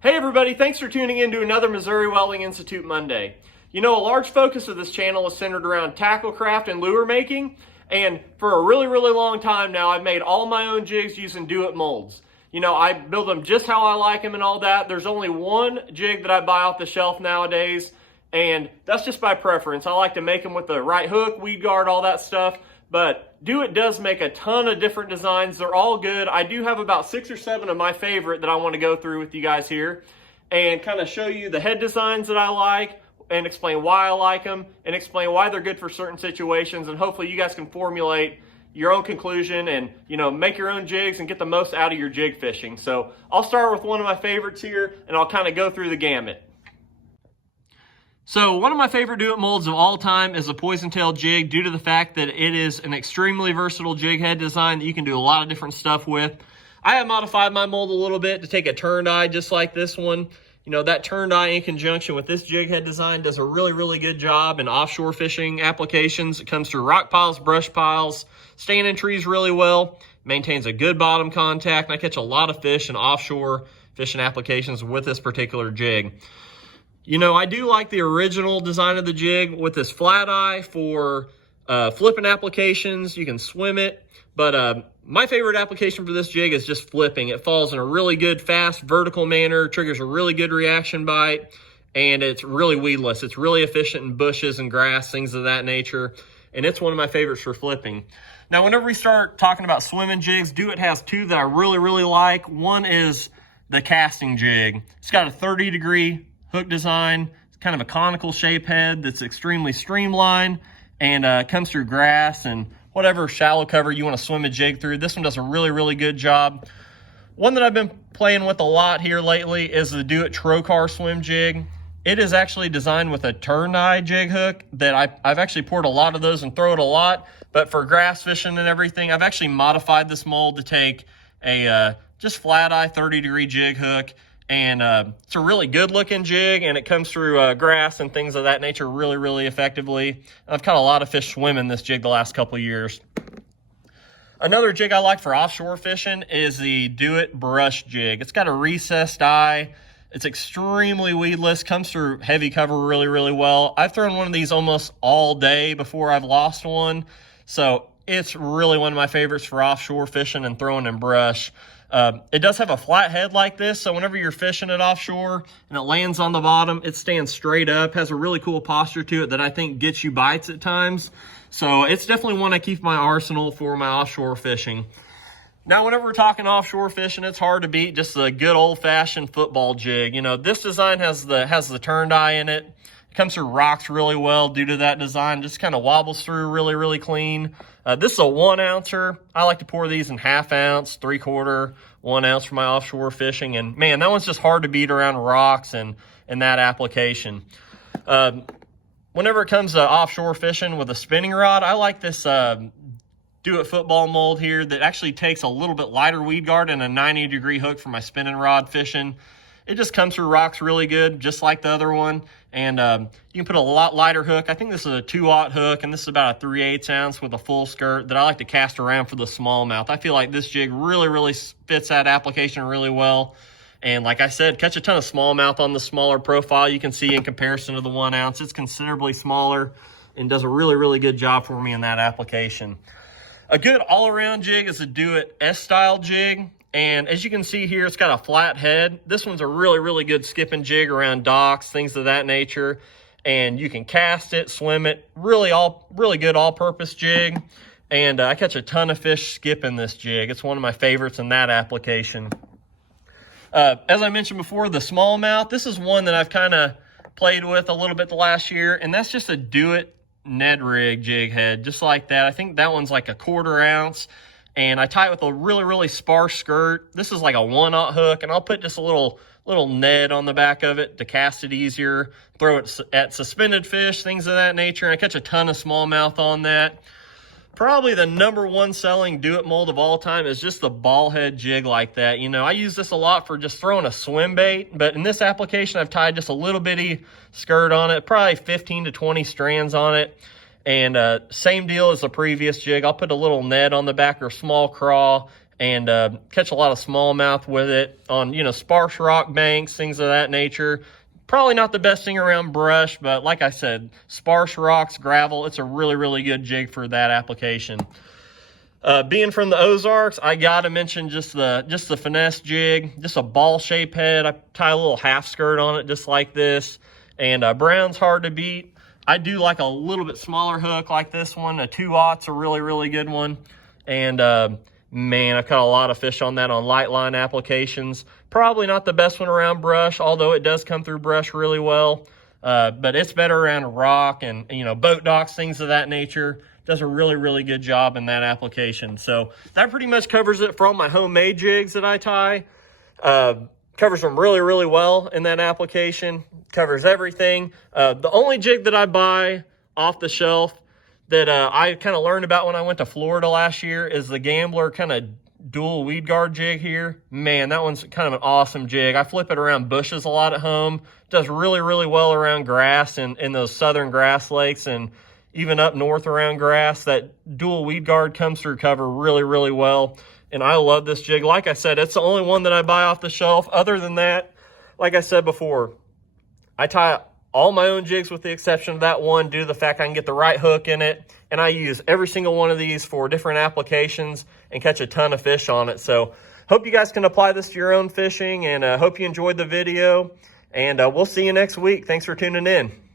Hey everybody, thanks for tuning in to another Missouri Welding Institute Monday. You know, a large focus of this channel is centered around tackle craft and lure making, and for a really long time now, I've made all my own jigs using do-it molds. You know, I build them just how I like them and all that. There's only one jig that I buy off the shelf nowadays, and that's just by preference. I like to make them with the right hook, weed guard, all that stuff. But Do-It does make a ton of different designs. They're all good. I do have about 6 or 7 of my favorite that I want to go through with you guys here and kind of show you the head designs that I like and explain why I like them and explain why they're good for certain situations, and hopefully you guys can formulate your own conclusion and, you know, make your own jigs and get the most out of your jig fishing. So I'll start with one of my favorites here and I'll kind of go through the gamut. So one of my favorite do-it molds of all time is the poison tail jig, due to the fact that it is an extremely versatile jig head design that you can do a lot of different stuff with. I have modified my mold a little bit to take a turned eye just like this one. You know, that turned eye in conjunction with this jig head design does a really good job in offshore fishing applications. It comes through rock piles, brush piles, staying in trees really well, maintains a good bottom contact, and I catch a lot of fish in offshore fishing applications with this particular jig. You know, I do like the original design of the jig with this flat eye for flipping applications. You can swim it, but my favorite application for this jig is just flipping. It falls in a really good, fast, vertical manner, triggers a really good reaction bite, and it's really weedless. It's really efficient in bushes and grass, things of that nature, and it's one of my favorites for flipping. Now, whenever we start talking about swimming jigs, Do-It has 2 that I really like. One is the casting jig. It's got a 30-degree hook design. It's kind of a conical shape head that's extremely streamlined and comes through grass and whatever shallow cover you want to swim a jig through. This one does a really good job. One that I've been playing with a lot here lately is the Do-It Trocar swim jig. It is actually designed with a turned eye jig hook that I've actually poured a lot of those and throw it a lot, but for grass fishing and everything, I've actually modified this mold to take a just flat eye 30-degree jig hook. And it's a really good looking jig, and it comes through grass and things of that nature really effectively. I've caught a lot of fish swimming this jig the last couple of years. Another jig I like for offshore fishing is the Do-It brush jig. It's got a recessed eye. It's extremely weedless, comes through heavy cover really well. I've thrown one of these almost all day before I've lost one. So it's really one of my favorites for offshore fishing and throwing in brush. It does have a flat head like this, so whenever you're fishing it offshore and it lands on the bottom, it stands straight up, has a really cool posture to it that I think gets you bites at times. So it's definitely one I keep in my arsenal for my offshore fishing. Now, whenever we're talking offshore fishing, it's hard to beat just the good old-fashioned football jig. You know, this design has the turned eye in it. It comes through rocks really well due to that design. Just kind of wobbles through really clean. This is a 1 ouncer. I like to pour these in 1/2 ounce, 3/4, 1 ounce for my offshore fishing. And man, that one's just hard to beat around rocks and that application. Whenever it comes to offshore fishing with a spinning rod, I like this Do-It football mold here that actually takes a little bit lighter weed guard and a 90-degree hook for my spinning rod fishing. It just comes through rocks really good, just like the other one. And you can put a lot lighter hook. I think this is a 2/0 hook, and this is about a 3/8 ounce with a full skirt that I like to cast around for the smallmouth. I feel like this jig really fits that application really well. And like I said, catch a ton of smallmouth on the smaller profile. You can see in comparison to the 1 ounce, it's considerably smaller and does a really good job for me in that application. A good all-around jig is a Do-It S-style jig. And as you can see here, it's got a flat head. This one's a really good skipping jig around docks, things of that nature. And you can cast it, swim it, really good all-purpose jig. And I catch a ton of fish skipping this jig. It's one of my favorites in that application. As I mentioned before, the smallmouth, this is one that I've kind of played with a little bit the last year, and that's just a Do-It Ned rig jig head, just like that. I think that one's like a 1/4 ounce. And I tie it with a really sparse skirt. This is like a 1/0 hook, and I'll put just a little Ned on the back of it to cast it easier, throw it at suspended fish, things of that nature, and I catch a ton of smallmouth on that. Probably the #1 selling Do-It mold of all time is just the ball head jig like that. You know, I use this a lot for just throwing a swim bait, but in this application, I've tied just a little bitty skirt on it, probably 15 to 20 strands on it. And same deal as the previous jig. I'll put a little Ned on the back or small craw and catch a lot of smallmouth with it on, you know, sparse rock banks, things of that nature. Probably not the best thing around brush, but like I said, sparse rocks, gravel, it's a really, really good jig for that application. Being from the Ozarks, I gotta mention just the finesse jig, just a ball shape head. I tie a little half skirt on it just like this, and brown's hard to beat. I do like a little bit smaller hook like this one. A 2/0's a really, really good one. And man, I've caught a lot of fish on that on light line applications. Probably not the best one around brush, although it does come through brush really well. But it's better around rock and, you know, boat docks, things of that nature. Does a really, really good job in that application. So that pretty much covers it for all my homemade jigs that I tie. Covers them really, really well in that application. Covers everything. The only jig that I buy off the shelf that I kind of learned about when I went to Florida last year is the Gambler kind of dual weed guard jig here. Man, that one's kind of an awesome jig. I flip it around bushes a lot at home. Does really, really well around grass and in those southern grass lakes, and even up north around grass. That dual weed guard comes through cover really, really well. And I love this jig. Like I said, it's the only one that I buy off the shelf. Other than that, like I said before, I tie all my own jigs with the exception of that one due to the fact I can get the right hook in it. And I use every single one of these for different applications and catch a ton of fish on it. So hope you guys can apply this to your own fishing, and hope you enjoyed the video. And we'll see you next week. Thanks for tuning in.